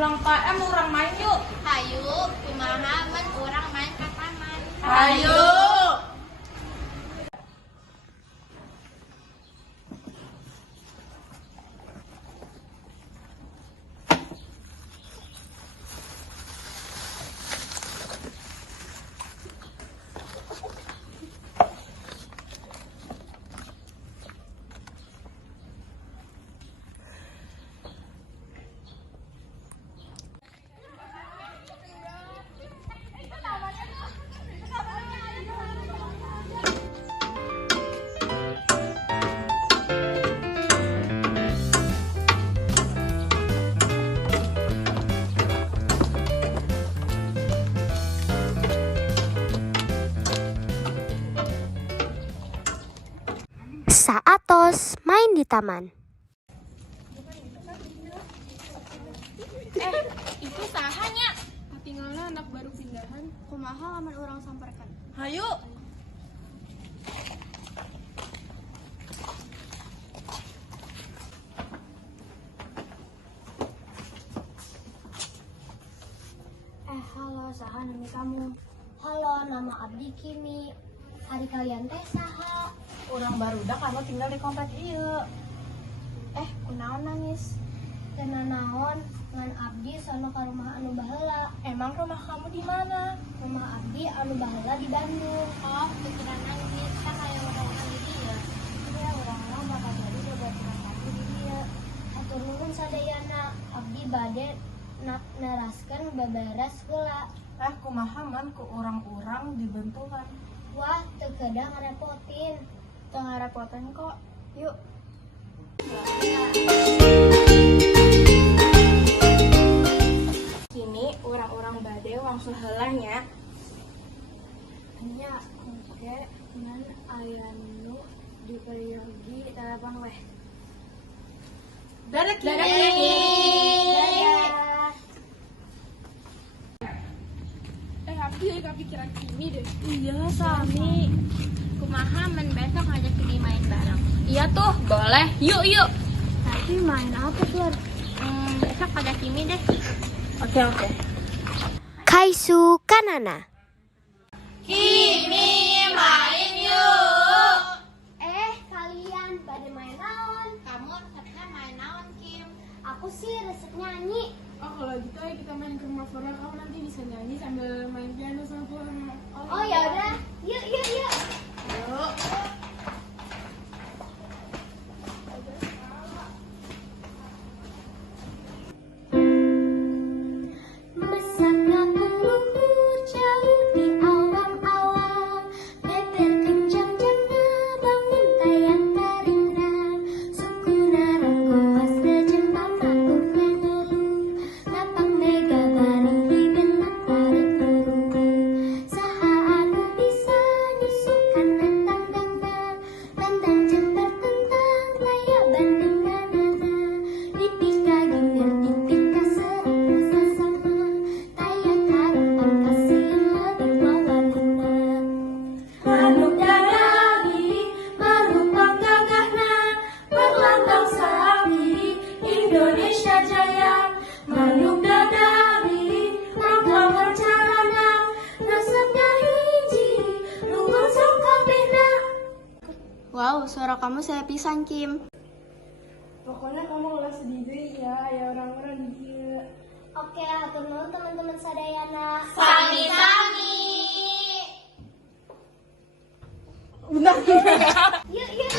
ulang PM orang main yuk. Hayu, kumaha men urang main ka taman. Ayo. Saatos main di taman. Itu sahanya. Tinggalnya anak baru pindahan. Kumaha laman orang samperkan. Hayu. Halo, saha nama kamu? Halo, nama abdi Kimi. Hari kalian teh saha? Orang barudak anu tinggal di komplek ieu. Kunaon nangis? Tena naon, ngan abdi sono ka rumah anu baheula. Emang rumah kamu di mana? Rumah abdi anu baheula di Bandung. Oh, pikiran nangis kan kayak orang-orang di dia. Iya, orang-orang bakal jadi bebaturan abdi di dieu. Atur nuhun sadayana, abdi bade neraskeun beberes heula. Kumaha man ku orang-orang dibentuhan. Wah, teu kedah ngarepotin. Teu ngarepotin kok. Yuk. Kini orang-orang bade langsung helanya. Nya, oke, ngan ayanu di peryogi telepon weh. Dadah Kimi. Dadah. Abdi kepikiran Kimi deh. Iya, Sami. Kumaha men besok ngajak Kimi main bareng. Iya tuh, boleh. Yuk. Tapi main apa tuh? Besok ada Kimi deh. Oke. Kaisu Kanana. Kimi main yuk. Kalian pada main naon? Kamu resepnya main naon, Kim? Aku sih resep nyanyi. Oh kalau gitu ayo kita main ke rumah Flora. Kamu nanti bisa nyanyi sambil main piano sama Flora. Oh ya udah, yuk. Yuk. Mesaknya luhur jauh di alam-alam, beber kencang jana bangun tayang taringan, suku naranggoas sejentak matur ngeluh, lapang mega bari digenap tarik burung, saha anu bisa nyusukan tentang ganggang, tentang jembar tentang raya bandinganana, dipika ginger dipika seru sesama, tayang harapan kasih lebih mawalina. Manuk dadari, manuk panggagahna, berlambang sapi, Indonesia Jaya. Manuk dadari, mangkal bercarana, resepnya hiji, luhur sok kabehna. Wow, suara kamu saya pisan Kim. Pokoknya kamu ulah sedih deui ya orang-orang di dieu. Oke, hatur nuhun teman-teman sadayana. Sami-sami. Yuk.